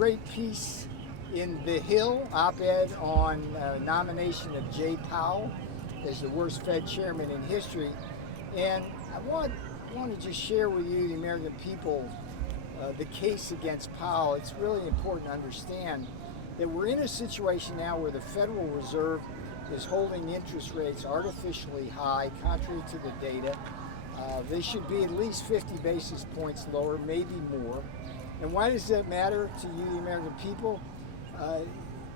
great piece in The Hill, op-ed on nomination of Jay Powell as the worst Fed chairman in history. And I want to just share with you, the American people, the case against Powell. It's really important to understand that we're in a situation now where the Federal Reserve is holding interest rates artificially high, contrary to the data. They should be at least 50 basis points lower, maybe more. And why does that matter to you, the American people?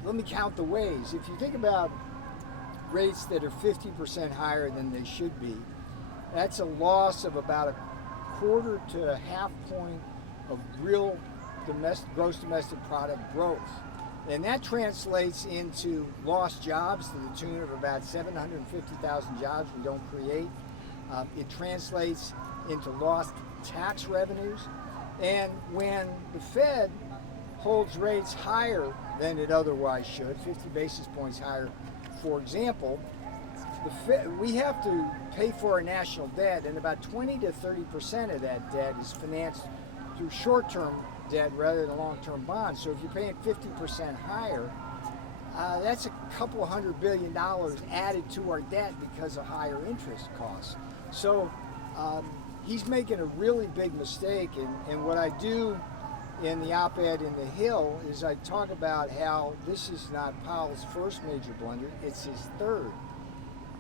Let me count the ways. If you think about rates that are 50% higher than they should be, that's a loss of about a quarter to a half point of real gross domestic product growth. And that translates into lost jobs to the tune of about 750,000 jobs we don't create. It translates into lost tax revenues. And when the Fed holds rates higher than it otherwise should, 50 basis points higher, for example, we have to pay for our national debt, and about 20 to 30% of that debt is financed through short-term debt rather than long-term bonds. So if you're paying 50% higher, that's a couple $100 billion added to our debt because of higher interest costs. So he's making a really big mistake, and what I do in the op-ed in The Hill is I talk about how this is not Powell's first major blunder, it's his third.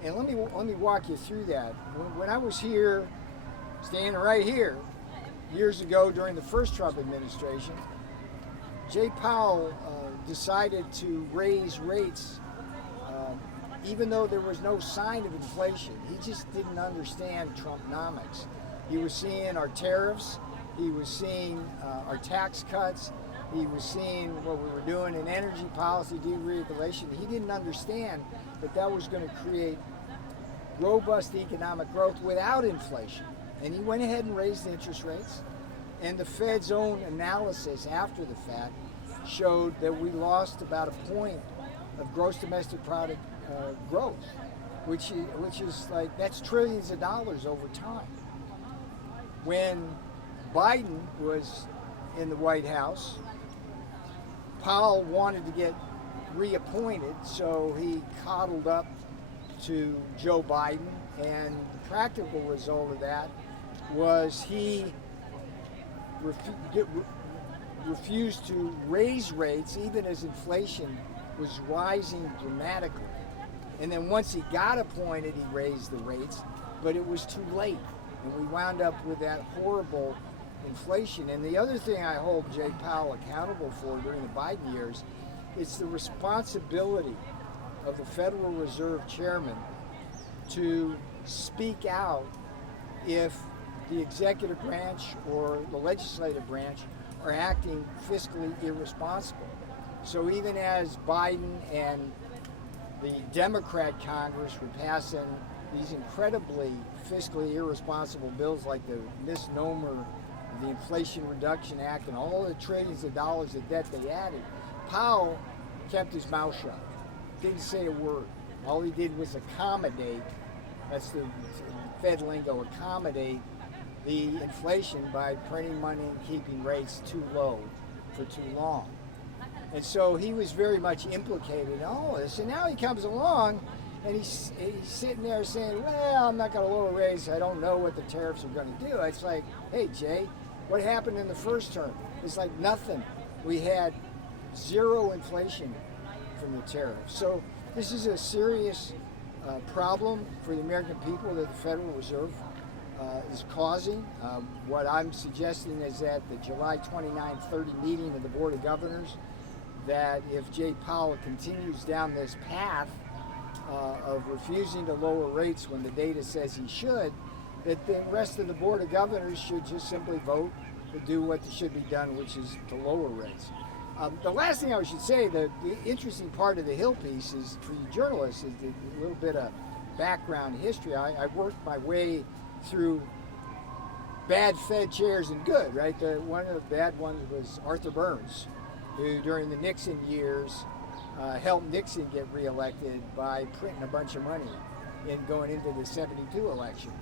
And let me walk you through that. When I was here, standing right here, years ago during the first Trump administration, Jay Powell decided to raise rates even though there was no sign of inflation. He just didn't understand Trumpnomics. He was seeing our tariffs, he was seeing our tax cuts, he was seeing what we were doing in energy policy, deregulation. He didn't understand that was going to create robust economic growth without inflation. And he went ahead and raised the interest rates. And the Fed's own analysis after the fact showed that we lost about a point of gross domestic product growth, which is like, that's trillions of dollars over time. When Biden was in the White House, Powell wanted to get reappointed, so he coddled up to Joe Biden, and the practical result of that was he refused to raise rates even as inflation was rising dramatically. And then once he got appointed, he raised the rates, but it was too late. And we wound up with that horrible inflation. And the other thing I hold Jay Powell accountable for during the Biden years is the responsibility of the Federal Reserve Chairman to speak out if the executive branch or the legislative branch are acting fiscally irresponsible. So even as Biden and the Democrat Congress were passing these incredibly fiscally irresponsible bills like the misnomer, the Inflation Reduction Act, and all the trillions of dollars of debt they added, Powell kept his mouth shut, didn't say a word. All he did was accommodate, that's the Fed lingo, accommodate the inflation by printing money and keeping rates too low for too long. And so he was very much implicated in all this. And now he comes along and he's sitting there saying, well, I'm not going to lower rates. I don't know what the tariffs are going to do. It's like, hey, Jay, what happened in the first term? It's like nothing. We had zero inflation from the tariffs. So this is a serious problem for the American people that the Federal Reserve is causing. What I'm suggesting is that the July 29-30 meeting of the Board of Governors, that if Jay Powell continues down this path of refusing to lower rates when the data says he should, that the rest of the Board of Governors should just simply vote to do what should be done, which is to lower rates. The last thing I should say, the interesting part of the Hill piece is, for you journalists, is a little bit of background history. I worked my way through bad Fed chairs and good, right? One of the bad ones was Arthur Burns, who during the Nixon years helped Nixon get reelected by printing a bunch of money in going into the 72 election.